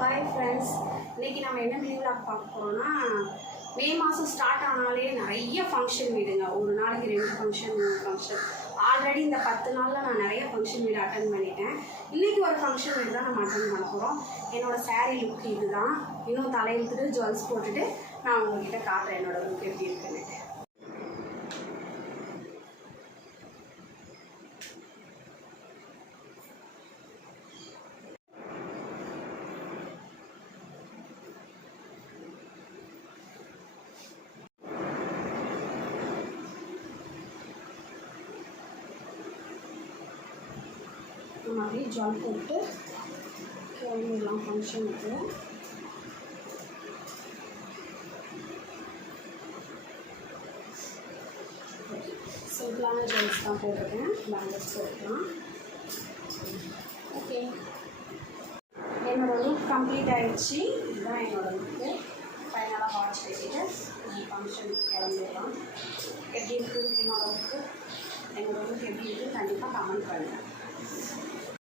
Hi friends, இன்றைக்கி நம்ம என்ன வீடியோவில் பார்க்க போகிறோம்னா, மே மாதம் ஸ்டார்ட் ஆனாலே நிறைய ஃபங்க்ஷன் வீடுங்க. ஒரு நாளைக்கு 2 ஃபங்க்ஷன் 3 ஃபங்க்ஷன். ஆல்ரெடி இந்த 10 நாளில் நான் நிறைய ஃபங்க்ஷன் வீடு அட்டன் பண்ணிட்டேன். இன்றைக்கி ஒரு ஃபங்க்ஷன் வீடு தான் நம்ம அட்டன் பண்ண போகிறோம். என்னோடய சாரீ லுக் இது தான். இன்னும் தலையெழுத்துட்டு ஜுவல்ஸ் போட்டுட்டு நான் உங்கள்கிட்ட காட்டுறேன் என்னோடய லுக் எப்படி இருக்குன்னு. நம்ம அப்படியே ஜாயின் போட்டு கிளம்பிடலாம் ஃபங்க்ஷனுக்கு. சிம்பிளான ஜுவல்ஸ் தான் போட்டிருக்கேன். பேங்கிள்ஸ் போட்டுக்கலாம். ஓகே, என்னோடய லுக் கம்ப்ளீட் ஆகிடுச்சு. இதுதான் என்னோடய லுக்கு. ஃபைனலாக வாட்ச் பேசிட்டு ஃபங்க்ஷனுக்கு கிளம்பிடலாம். எப்படி இருக்குது என்னோடய லுக்கு? என்னோடய லுக் எப்படி இருக்குது கண்டிப்பாக கமெண்ட் பண்ணுங்கள்.